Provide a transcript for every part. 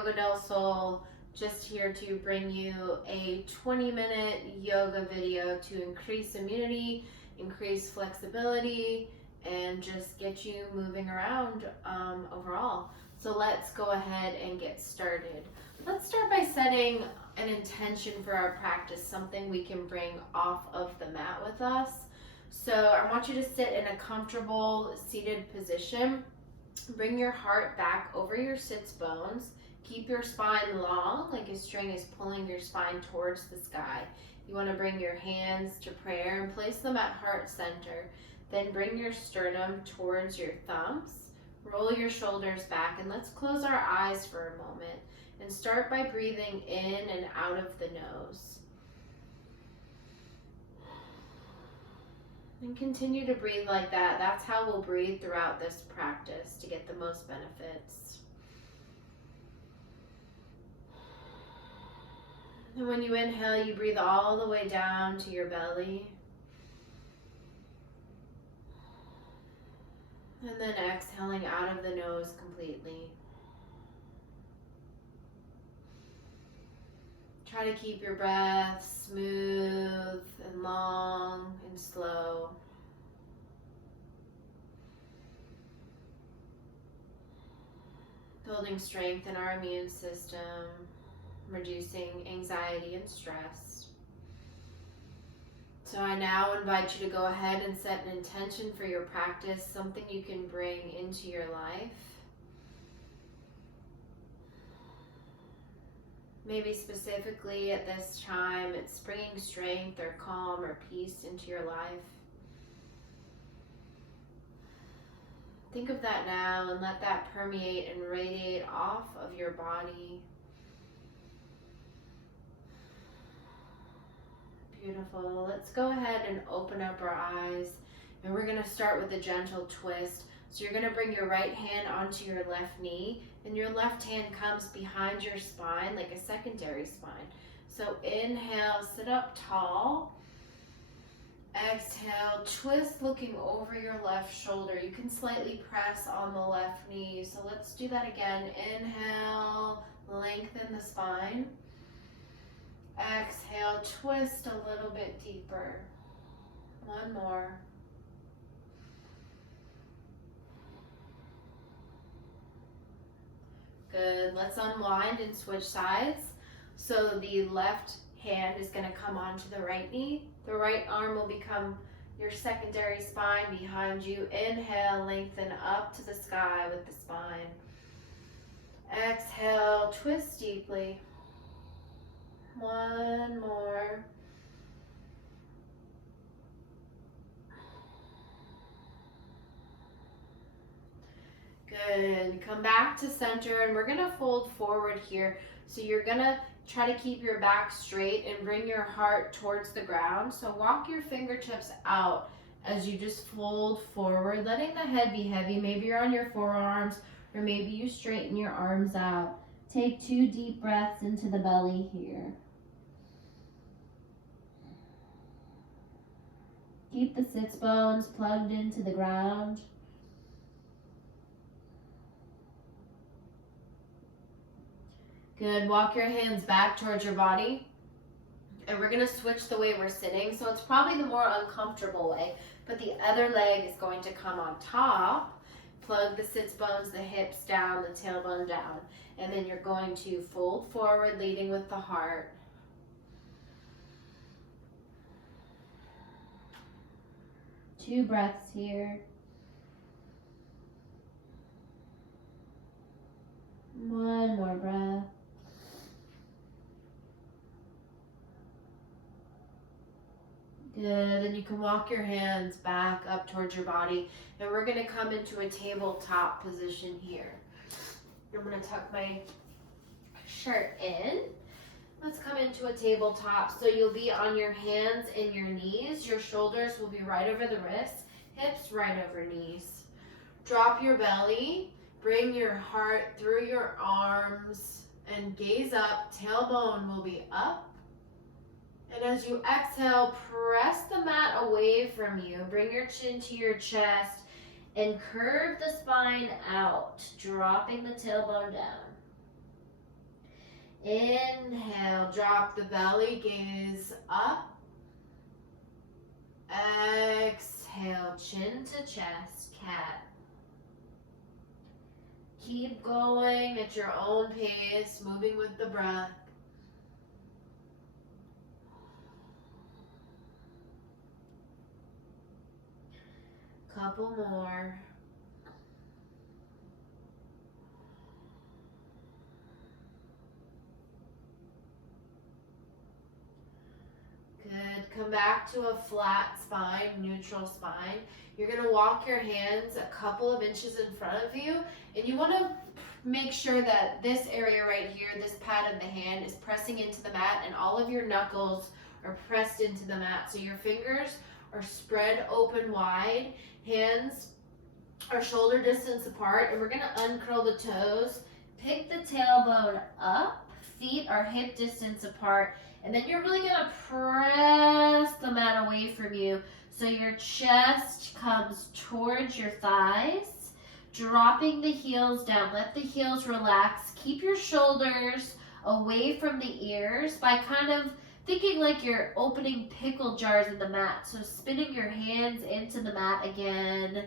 Yoga del Sol, just here to bring you a 20-minute yoga video to increase immunity, increase flexibility, and just get you moving around overall. So let's go ahead and get started. Let's start by setting an intention for our practice, something we can bring off of the mat with us. So I want you to sit in a comfortable seated position. Bring your heart back over your sits bones. Keep your spine long, like a string is pulling your spine towards the sky. You want to bring your hands to prayer and place them at heart center. Then bring your sternum towards your thumbs. Roll your shoulders back, and let's close our eyes for a moment and start by breathing in and out of the nose. And continue to breathe like that. That's how we'll breathe throughout this practice to get the most benefits. And when you inhale, you breathe all the way down to your belly. And then exhaling out of the nose completely. Try to keep your breath smooth and long and slow. Building strength in our immune system, reducing anxiety and stress. So I now invite you to go ahead and set an intention for your practice, something you can bring into your life. Maybe specifically at this time, it's bringing strength or calm or peace into your life. Think of that now and let that permeate and radiate off of your body. Beautiful. Let's go ahead and open up our eyes, and we're going to start with a gentle twist. So you're going to bring your right hand onto your left knee, and your left hand comes behind your spine like a secondary spine. So inhale, sit up tall. Exhale, twist looking over your left shoulder. You can slightly press on the left knee. So let's do that again. Inhale, lengthen the spine. Exhale, twist a little bit deeper. One more. Good. Let's unwind and switch sides. So the left hand is going to come onto the right knee. The right arm will become your secondary spine behind you. Inhale, lengthen up to the sky with the spine. Exhale, twist deeply. One more. Good. Come back to center, and we're going to fold forward here. So you're going to try to keep your back straight and bring your heart towards the ground. So walk your fingertips out as you just fold forward, letting the head be heavy. Maybe you're on your forearms, or maybe you straighten your arms out. Take 2 deep breaths into the belly here. Keep the sits bones plugged into the ground. Good. Walk your hands back towards your body. And we're going to switch the way we're sitting. So it's probably the more uncomfortable way, but the other leg is going to come on top. Plug the sits bones, the hips down, the tailbone down. And then you're going to fold forward, leading with the heart. Two breaths here. One more breath. Good. Then you can walk your hands back up towards your body, and we're going to come into a tabletop position here. I'm going to tuck my shirt in. Let's come into a tabletop. So you'll be on your hands and your knees. Your shoulders will be right over the wrists, hips right over knees. Drop your belly. Bring your heart through your arms and gaze up. Tailbone will be up. And as you exhale, press the mat away from you. Bring your chin to your chest and curve the spine out, dropping the tailbone down. Inhale, drop the belly, gaze up. Exhale, chin to chest, cat. Keep going at your own pace, moving with the breath. Couple more. Good. Come back to a flat spine, neutral spine. You're going to walk your hands a couple of inches in front of you, and you want to make sure that this area right here, this pad of the hand, is pressing into the mat, and all of your knuckles are pressed into the mat. So your fingers are spread open wide, hands are shoulder distance apart, and we're going to uncurl the toes. Pick the tailbone up, feet are hip distance apart, and then you're really going to press the mat away from you so your chest comes towards your thighs, dropping the heels down. Let the heels relax. Keep your shoulders away from the ears by kind of thinking like you're opening pickle jars in the mat. So spinning your hands into the mat again.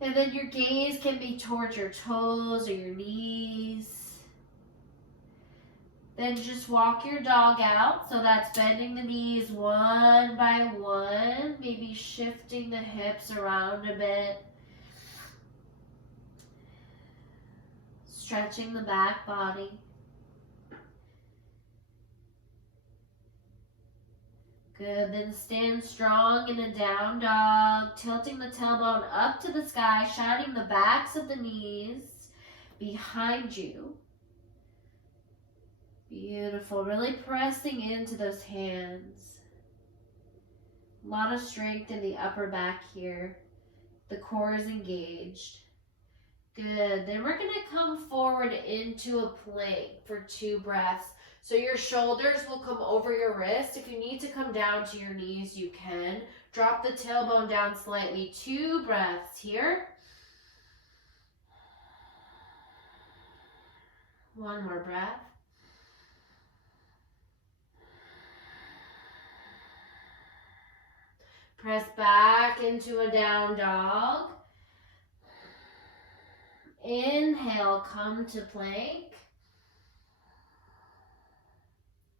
And then your gaze can be towards your toes or your knees. Then just walk your dog out. So that's bending the knees one by one, maybe shifting the hips around a bit. Stretching the back body. Good, then stand strong in a down dog, tilting the tailbone up to the sky, shining the backs of the knees behind you. Beautiful, really pressing into those hands. A lot of strength in the upper back here. The core is engaged. Good, then we're gonna come forward into a plank for 2 breaths. So your shoulders will come over your wrist. If you need to come down to your knees, you can. Drop the tailbone down slightly. 2 breaths here. 1 more breath. Press back into a down dog. Inhale, come to plank.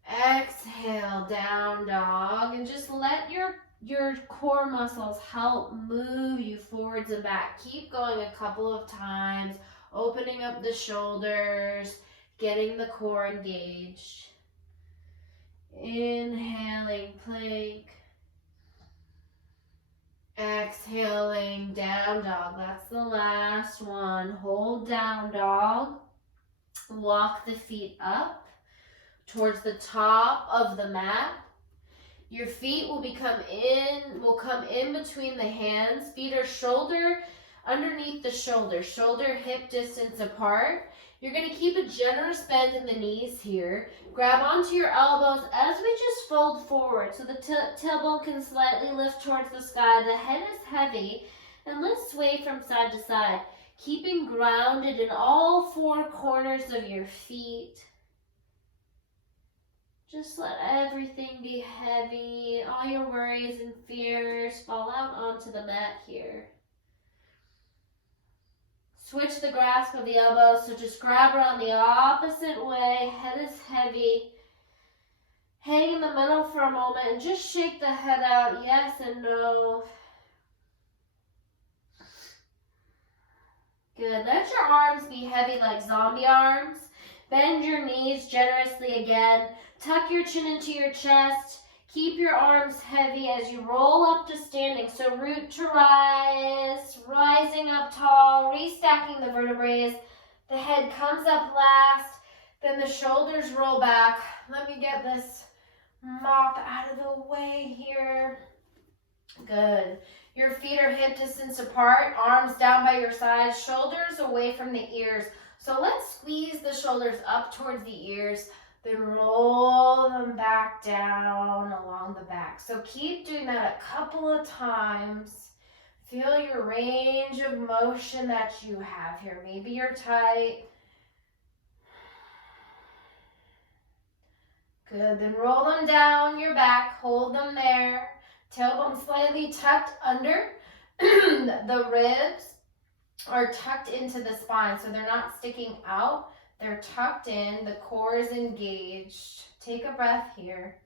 Exhale, down dog, and just let your core muscles help move you forwards and back. Keep going a couple of times, opening up the shoulders, getting the core engaged. Inhaling, plank. Exhaling, down dog. That's the last one. Hold down dog. Walk the feet up towards the top of the mat. Your feet will come in between the hands. Feet are shoulder underneath the shoulder, shoulder hip distance apart. You're going to keep a generous bend in the knees here. Grab onto your elbows as we just fold forward so the tailbone can slightly lift towards the sky. The head is heavy, and let's sway from side to side, keeping grounded in all 4 corners of your feet. Just let everything be heavy. All your worries and fears fall out onto the mat here. Switch the grasp of the elbows, so just grab around the opposite way. Head is heavy. Hang in the middle for a moment and just shake the head out, yes and no. Good. Let your arms be heavy like zombie arms. Bend your knees generously again. Tuck your chin into your chest. Keep your arms heavy as you roll up to standing. So root to rise, rising up tall, restacking the vertebrae. The head comes up last, then the shoulders roll back. Let me get this mop out of the way here. Good. Your feet are hip distance apart, arms down by your sides, shoulders away from the ears. So let's squeeze the shoulders up towards the ears, then roll them back down along the back. So keep doing that a couple of times. Feel your range of motion that you have here. Maybe you're tight. Good, then roll them down your back, hold them there. Tailbone slightly tucked under. The ribs are tucked into the spine, so they're not sticking out. They're tucked in, the core is engaged. Take a breath here.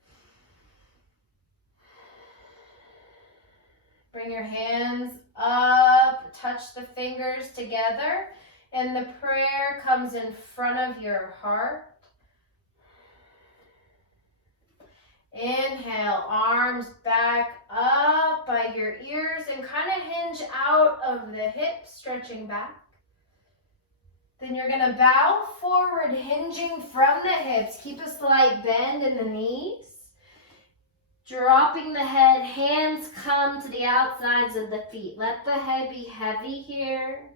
Bring your hands up, touch the fingers together, and the prayer comes in front of your heart. Inhale, arms back up by your ears and kind of hinge out of the hips, stretching back. Then you're going to bow forward, hinging from the hips. Keep a slight bend in the knees. Dropping the head, hands come to the outsides of the feet. Let the head be heavy here.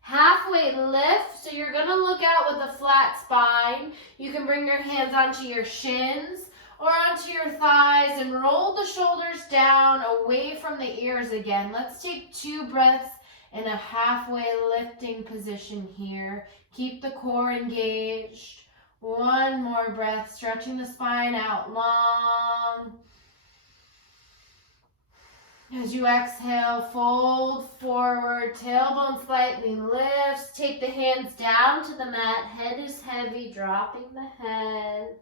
Halfway lift, so you're going to look out with a flat spine. You can bring your hands onto your shins or onto your thighs and roll the shoulders down away from the ears again. Let's take 2 breaths in a halfway lifting position here. Keep the core engaged. 1 more breath, stretching the spine out long. As you exhale, fold forward, tailbone slightly lifts. Take the hands down to the mat. Head is heavy, dropping the head.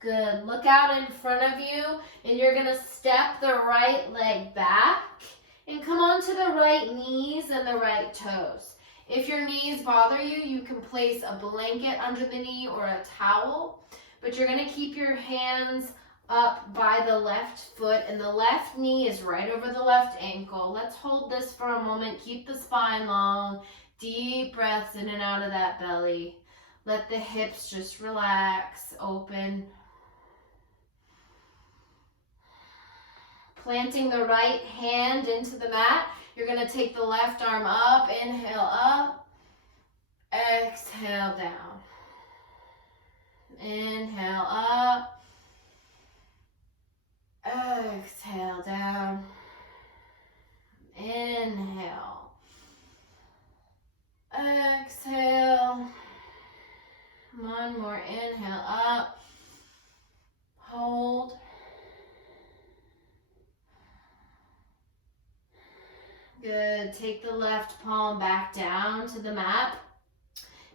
Good. Look out in front of you, and you're going to step the right leg back and come onto the right knees and the right toes. If your knees bother you, you can place a blanket under the knee or a towel, but you're going to keep your hands up by the left foot, and the left knee is right over the left ankle. Let's hold this for a moment. Keep the spine long. Deep breaths in and out of that belly. Let the hips just relax, open. Planting the right hand into the mat. You're going to take the left arm up. Inhale up. Exhale down. Inhale up. Exhale down. Inhale. Exhale. 1 more inhale up. Hold. Good. Take the left palm back down to the mat.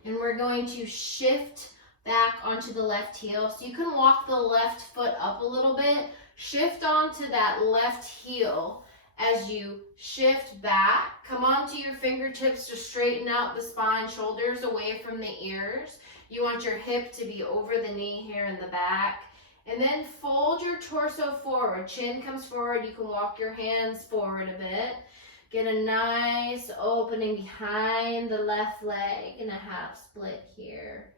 And we're going to shift back onto the left heel. So you can walk the left foot up a little bit. Shift onto that left heel as you shift back. Come onto your fingertips to straighten out the spine, shoulders away from the ears. You want your hip to be over the knee here in the back. And then fold your torso forward. Chin comes forward. You can walk your hands forward a bit. Get a nice opening behind the left leg and a half split here.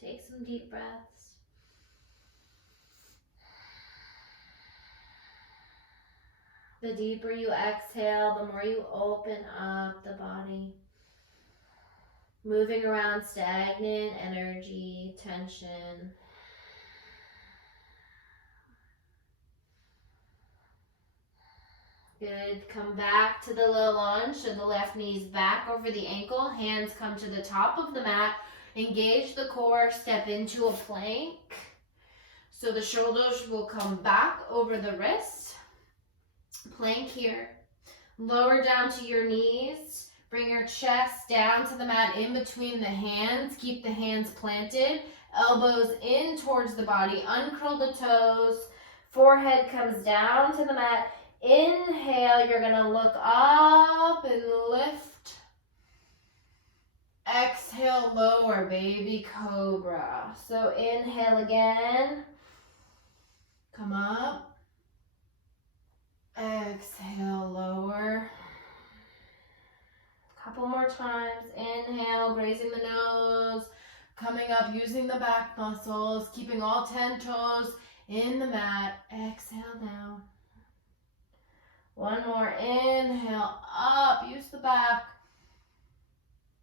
Take some deep breaths. The deeper you exhale, the more you open up the body. Moving around stagnant energy, tension. Good. Come back to the low lunge. So the left knee's back over the ankle. Hands come to the top of the mat. Engage the core. Step into a plank. So the shoulders will come back over the wrists. Plank here. Lower down to your knees. Bring your chest down to the mat in between the hands. Keep the hands planted. Elbows in towards the body. Uncurl the toes. Forehead comes down to the mat. Inhale, you're going to look up and lift. Exhale, lower, baby cobra. So inhale again. Come up. Exhale, lower. Couple more times. Inhale, grazing the nose. Coming up, using the back muscles. Keeping all 10 toes in the mat. Exhale down. 1 more, inhale, up, use the back.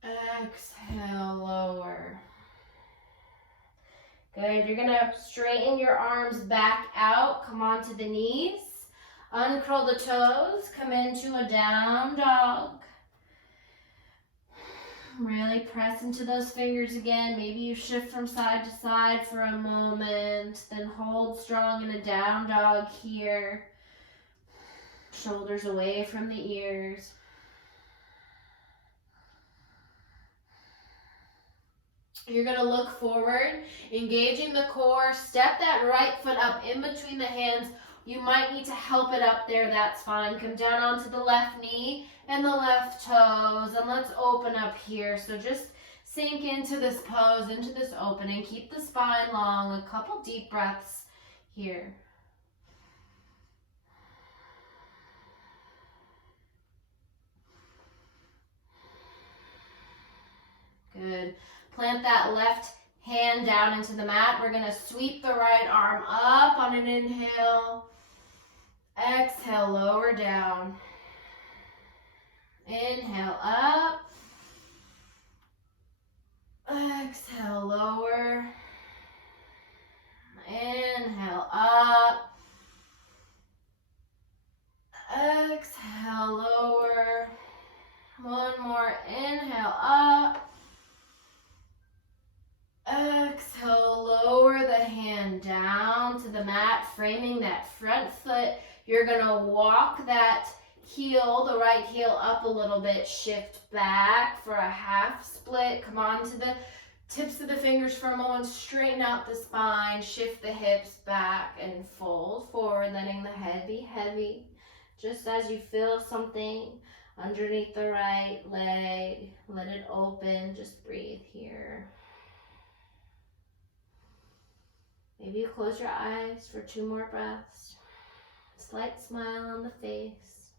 Exhale, lower. Good, you're gonna straighten your arms back out, come onto the knees. Uncurl the toes, come into a down dog. Really press into those fingers again. Maybe you shift from side to side for a moment, then hold strong in a down dog here. Shoulders away from the ears. You're going to look forward, engaging the core. Step that right foot up in between the hands. You might need to help it up there. That's fine. Come down onto the left knee and the left toes. And let's open up here. So just sink into this pose, into this opening. Keep the spine long. A couple deep breaths here. Good. Plant that left hand down into the mat. We're going to sweep the right arm up on an inhale. Exhale, lower down. Inhale, up. Exhale, lower. Inhale, up. Exhale, lower. One more. Inhale, up. Exhale, lower the hand down to the mat, framing that front foot. You're going to walk that heel, the right heel up a little bit, shift back for a half split. Come on to the tips of the fingers for a moment, straighten out the spine, shift the hips back and fold forward, letting the head be heavy. Just as you feel something underneath the right leg, let it open, just breathe here. Maybe you close your eyes for 2 more breaths. Slight smile on the face.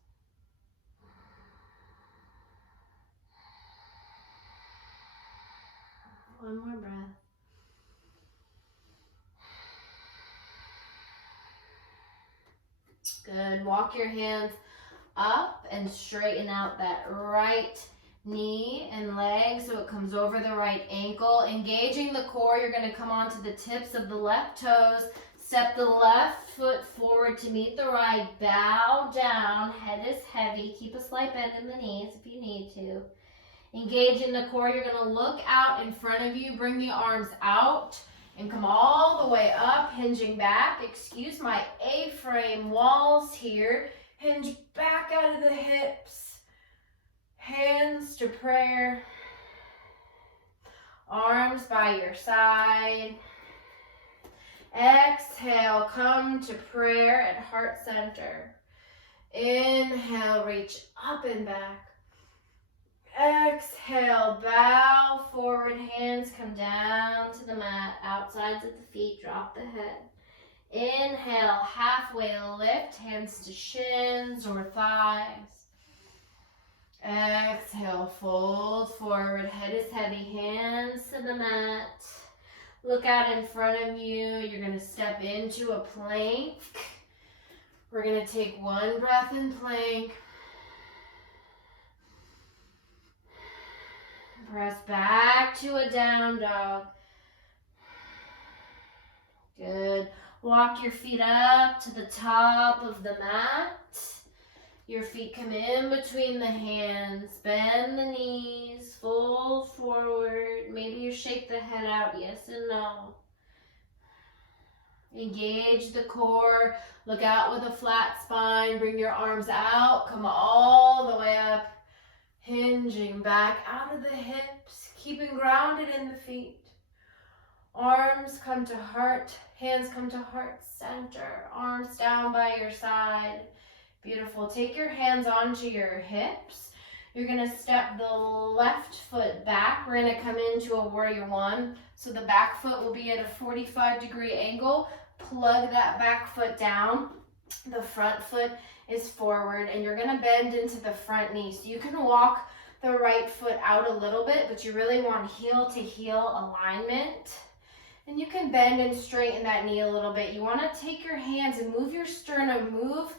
One more breath. Good. Walk your hands up and straighten out that right knee and leg so it comes over the right ankle. Engaging the core, you're going to come onto the tips of the left toes. Step the left foot forward to meet the right. Bow down. Head is heavy. Keep a slight bend in the knees if you need to. Engage in the core. You're going to look out in front of you. Bring the arms out and come all the way up, hinging back. Excuse my A-frame walls here. Hinge back out of the hips. Hands to prayer. Arms by your side. Exhale, come to prayer at heart center. Inhale, reach up and back. Exhale, bow forward, hands come down to the mat, outsides of the feet, drop the head. Inhale, halfway lift, hands to shins or thighs. Exhale, fold forward, head is heavy, hands to the mat. Look out in front of you. You're going to step into a plank. We're going to take 1 breath in plank. Press back to a down dog. Good. Walk your feet up to the top of the mat. Your feet come in between the hands. Bend the knees. Fold forward. Maybe you shake the head out, yes and no. Engage the core. Look out with a flat spine. Bring your arms out. Come all the way up. Hinging back out of the hips. Keeping grounded in the feet. Arms come to heart. Hands come to heart center. Arms down by your side. Beautiful. Take your hands onto your hips. You're going to step the left foot back. We're going to come into a warrior 1. So the back foot will be at a 45-degree angle. Plug that back foot down. The front foot is forward, and you're going to bend into the front knee. So you can walk the right foot out a little bit, but you really want heel to heel alignment. And you can bend and straighten that knee a little bit. You want to take your hands and move your sternum, move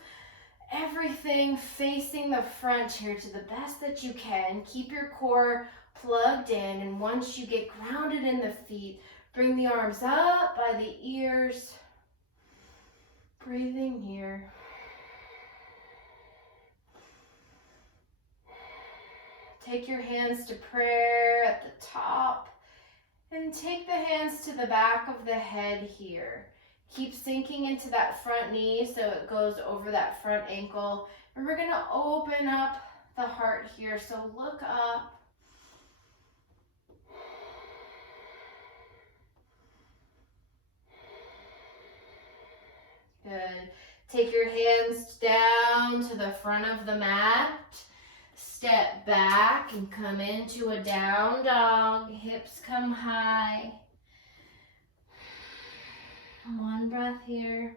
everything facing the front here to the best that you can. Keep your core plugged in, and once you get grounded in the feet, bring the arms up by the ears. Breathing here. Take your hands to prayer at the top. And take the hands to the back of the head here. Keep sinking into that front knee so it goes over that front ankle. And we're gonna open up the heart here. So look up. Good. Take your hands down to the front of the mat. Step back and come into a down dog. Hips come high. One breath here.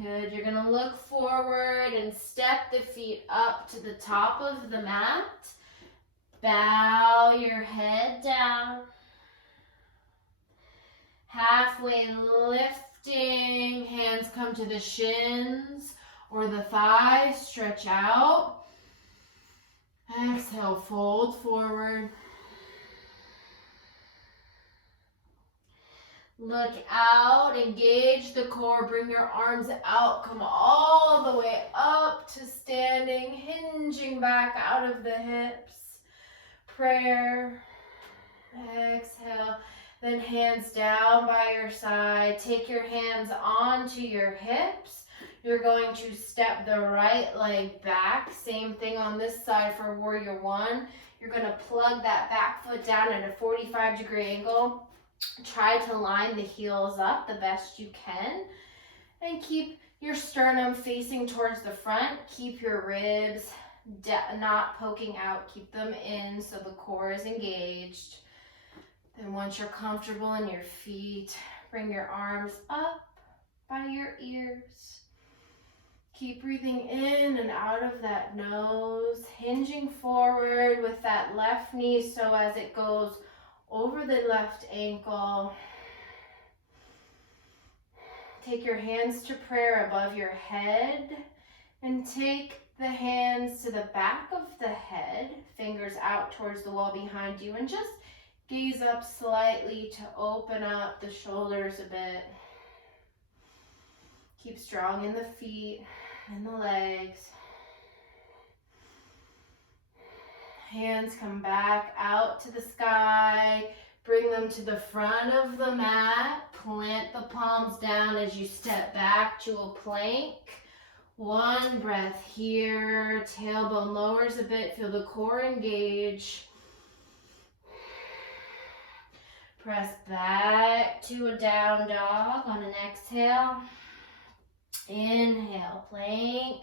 Good. You're going to look forward and step the feet up to the top of the mat. Bow your head down. Halfway lifting, hands come to the shins or the thighs, stretch out. Exhale, fold forward. Look out, engage the core, bring your arms out, come all the way up to standing, hinging back out of the hips. Prayer, exhale, then hands down by your side. Take your hands onto your hips. You're going to step the right leg back. Same thing on this side for warrior one. You're going to plug that back foot down at a 45-degree angle. Try to line the heels up the best you can. And keep your sternum facing towards the front. Keep your ribs not poking out. Keep them in so the core is engaged. Then once you're comfortable in your feet, bring your arms up by your ears. Keep breathing in and out of that nose, hinging forward with that left knee so as it goes over the left ankle. Take your hands to prayer above your head and take the hands to the back of the head, fingers out towards the wall behind you, and just gaze up slightly to open up the shoulders a bit. Keep strong in the feet and the legs. Hands come back out to the sky. Bring them to the front of the mat. Plant the palms down as you step back to a plank. One breath here. Tailbone lowers a bit. Feel the core engage. Press back to a down dog on an exhale. Inhale, plank.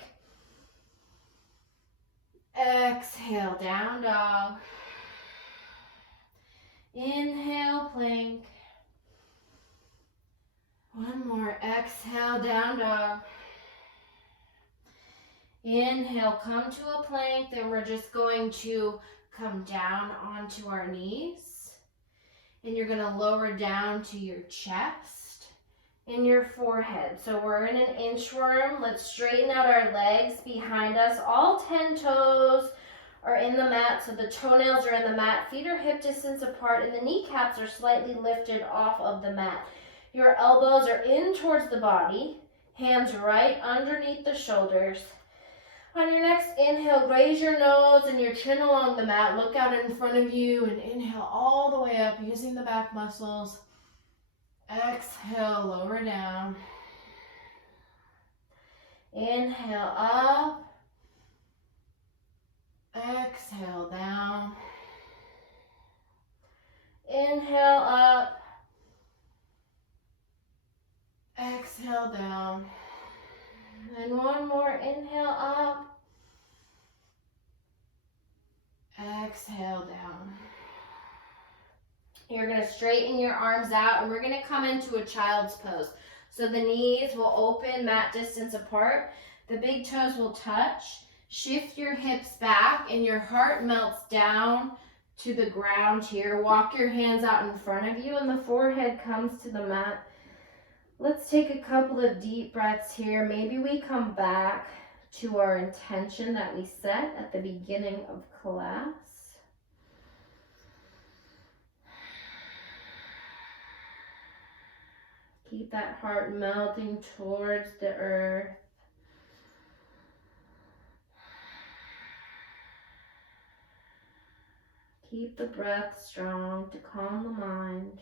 Exhale, down dog. Inhale, plank. One more. Exhale, down dog. Inhale, come to a plank. Then we're just going to come down onto our knees. And you're going to lower down to your chest and your forehead. So we're in an inchworm. Let's straighten out our legs behind us. All 10 toes are in the mat, so the toenails are in the mat. Feet are hip distance apart, and the kneecaps are slightly lifted off of the mat. Your elbows are in towards the body. Hands right underneath the shoulders. On your next inhale, raise your nose and your chin along the mat. Look out in front of you and inhale all the way up using the back muscles. Exhale, lower down. Inhale up. Exhale down. Inhale up. Exhale down. And one more. Inhale up. Exhale down. You're going to straighten your arms out and we're going to come into a child's pose. So the knees will open, mat distance apart. The big toes will touch. Shift your hips back and your heart melts down to the ground here. Walk your hands out in front of you and the forehead comes to the mat. Let's take a couple of deep breaths here. Maybe we come back to our intention that we set at the beginning of class. Keep that heart melting towards the earth. Keep the breath strong to calm the mind.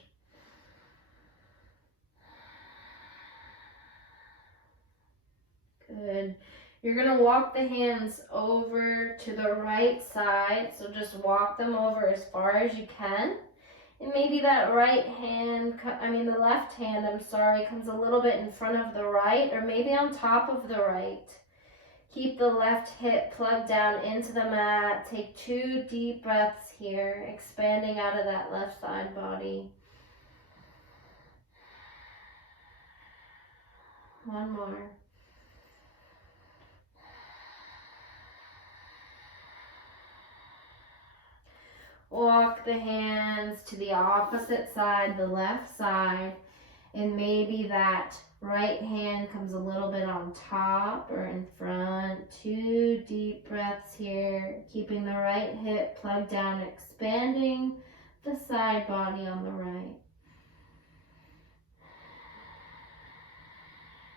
Good. You're going to walk the hands over to the right side. So just walk them over as far as you can. And maybe that the left hand, comes a little bit in front of the right, or maybe on top of the right. Keep the left hip plugged down into the mat. Take 2 deep breaths here, expanding out of that left side body. One more. Walk the hands to the opposite side, the left side, and maybe that right hand comes a little bit on top or in front. 2 deep breaths here, keeping the right hip plugged down, expanding the side body on the right.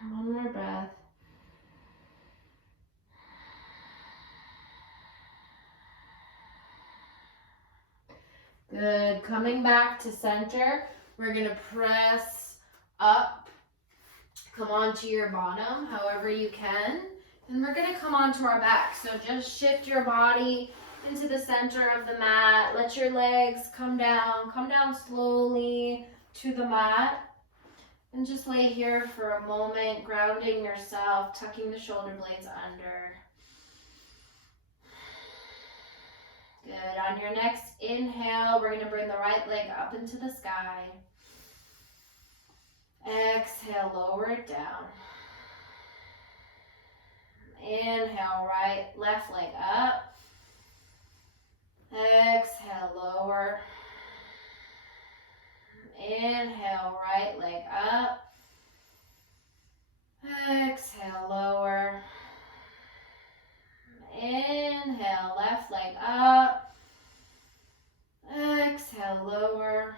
One more breath. Good. Coming back to center, we're going to press up. Come onto your bottom, however you can. And we're going to come onto our back. So just shift your body into the center of the mat. Let your legs come down slowly to the mat. And just lay here for a moment, grounding yourself, tucking the shoulder blades under. Good. On your next inhale, we're going to bring the right leg up into the sky. Exhale, lower it down. Inhale, left leg up. Exhale, lower. Inhale, right leg up. Exhale, lower. Inhale, left leg up. Exhale, lower.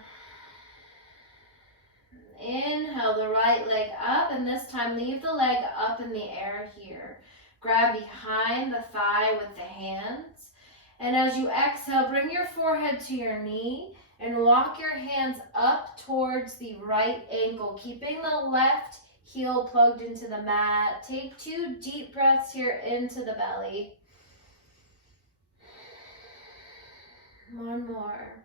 Inhale the right leg up, and this time leave the leg up in the air here. Grab behind the thigh with the hands. And as you exhale, bring your forehead to your knee and walk your hands up towards the right ankle, keeping the left heel plugged into the mat. Take 2 deep breaths here into the belly. One more.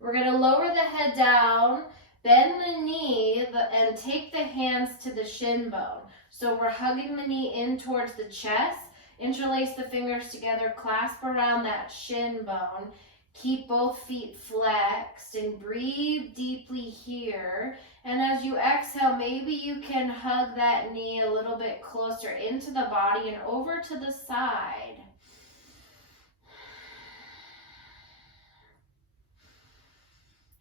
We're going to lower the head down, bend the knee, and take the hands to the shin bone. So we're hugging the knee in towards the chest. Interlace the fingers together, clasp around that shin bone. Keep both feet flexed and breathe deeply here. And as you exhale, maybe you can hug that knee a little bit closer into the body and over to the side.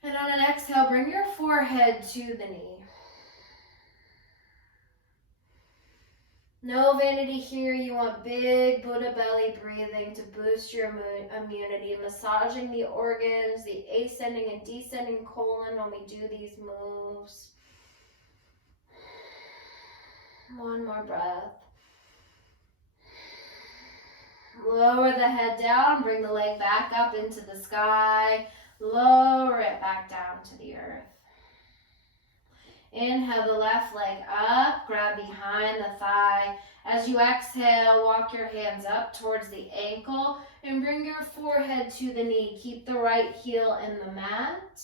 And on an exhale, bring your forehead to the knee. No vanity here. You want big Buddha belly breathing to boost your immunity, massaging the organs, the ascending and descending colon when we do these moves. One more breath. Lower the head down, bring the leg back up into the sky. Lower it back down to the earth. Inhale the left leg up, grab behind the thigh. As you exhale, walk your hands up towards the ankle and bring your forehead to the knee. Keep the right heel in the mat.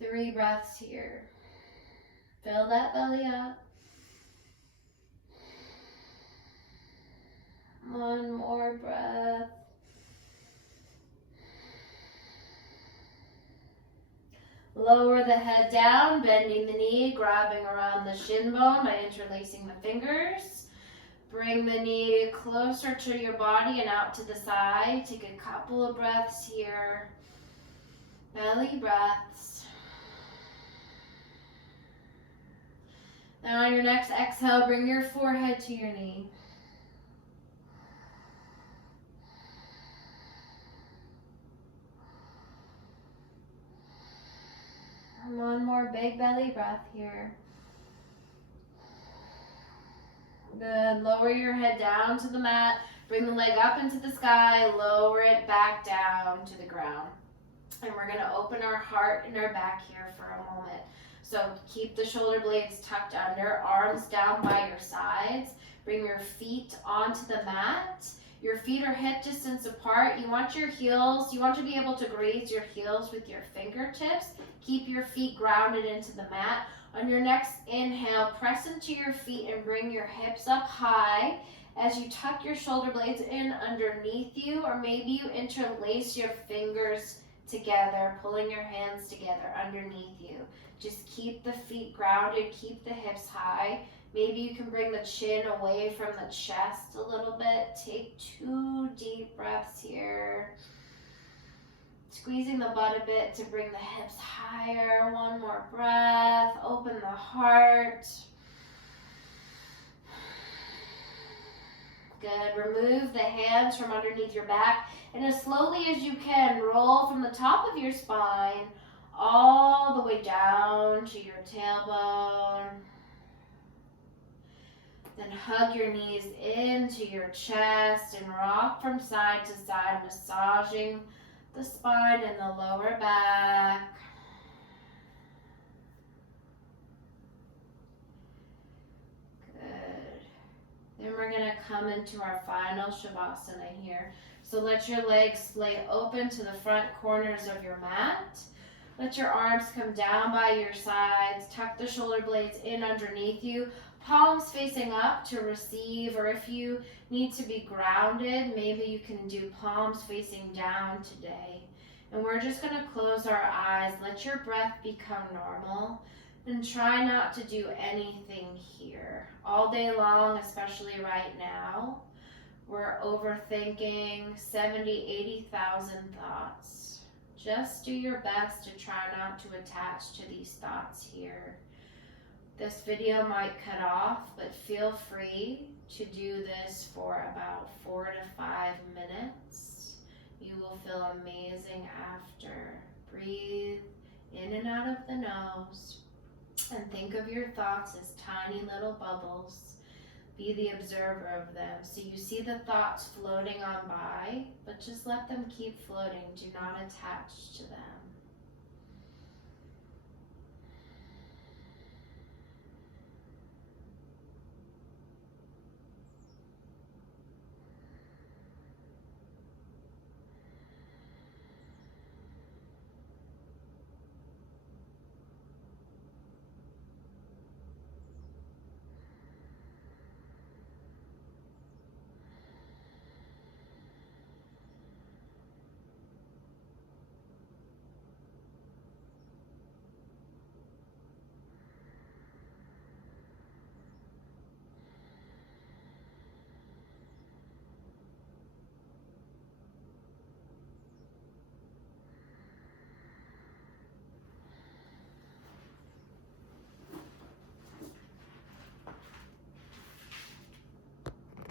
3 breaths here. Fill that belly up. One more breath. Lower the head down, bending the knee, grabbing around the shin bone by interlacing the fingers. Bring the knee closer to your body and out to the side. Take a couple of breaths here. Belly breaths. Now on your next exhale, bring your forehead to your knee. One more big belly breath here. Good. Lower your head down to the mat. Bring the leg up into the sky, lower it back down to the ground. And we're gonna open our heart and our back here for a moment. So keep the shoulder blades tucked under, arms down by your sides. Bring your feet onto the mat. Your feet are hip distance apart. You want your heels, you want to be able to graze your heels with your fingertips. Keep your feet grounded into the mat. On your next inhale, press into your feet and bring your hips up high as you tuck your shoulder blades in underneath you, or maybe you interlace your fingers together, pulling your hands together underneath you. Just keep the feet grounded, keep the hips high. Maybe you can bring the chin away from the chest a little bit. Take 2 deep breaths here. Squeezing the butt a bit to bring the hips higher. 1 more breath. Open the heart. Good. Remove the hands from underneath your back, and as slowly as you can, roll from the top of your spine all the way down to your tailbone. Then hug your knees into your chest and rock from side to side, massaging the spine and the lower back. Then we're going to come into our final Shavasana here. So let your legs splay open to the front corners of your mat. Let your arms come down by your sides. Tuck the shoulder blades in underneath you. Palms facing up to receive, or if you need to be grounded, maybe you can do palms facing down today. And we're just going to close our eyes. Let your breath become normal. And try not to do anything here. All day long, especially right now, we're overthinking 70, 80,000 thoughts. Just do your best to try not to attach to these thoughts here. This video might cut off, but feel free to do this for about 4 to 5 minutes. You will feel amazing after. Breathe in and out of the nose. And think of your thoughts as tiny little bubbles. Be the observer of them. So you see the thoughts floating on by, but just let them keep floating. Do not attach to them.